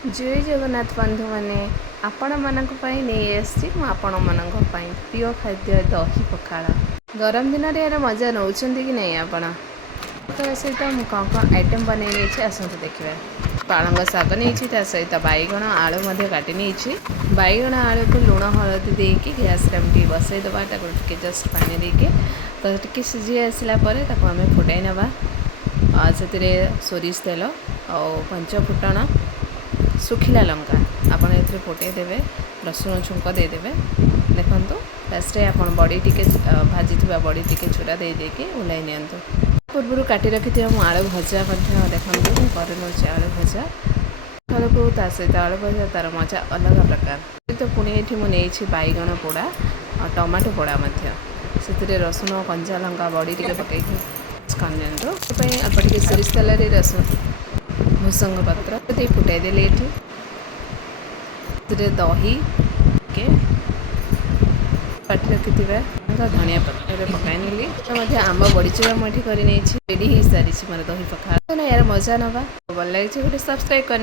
जय जगन्नाथ बंधु मैंने आपण मानक नहीं आसी आपण मानक प्रिय खाद्य दही पखाड़ गरम दिन यार मजा नौ कि नहीं आपण तो सहित मुझे कौन कौन आइटम बनई आसतु देखा पालंग शाग नहीं सहित बैगण आलू काटी नहीं बैगण आलू को लुण हलदी देकी गैस बसईदे टे जस्ट पानी देके तो टे सीझी आसला आम फुटाई नवा से सोरिष तेल और पंच फुटण सुखिला लंका आपड़ ए फुटे देवे रसुण छुंक देदेवे देखो लास्ट आप बड़ी टी भाजी बड़ी टी चूरा देदेकि ओल्ल नि पूर्व काटी रखी थी आलू भजा देखो कर नौचे आलू भजा फल को सहित आलू भजा तार मजा अलग प्रकार तो पुणी ये मुझे बैगण पोड़ा और टमाटो पोड़ा से रसुण कंचा लंका बड़ी टी पकई करनी अल्प टे सोरिष तेल रसुण भूसंग पत्र फुटाई देली दही के काटी रखी धनिया पत्र पकाई नेली तो आम बड़ीचूरा मुझे रेडी हो सारी मोर दही पखाड़ यार मजा नवा भल लगे गोटे सब्सक्राइब कर।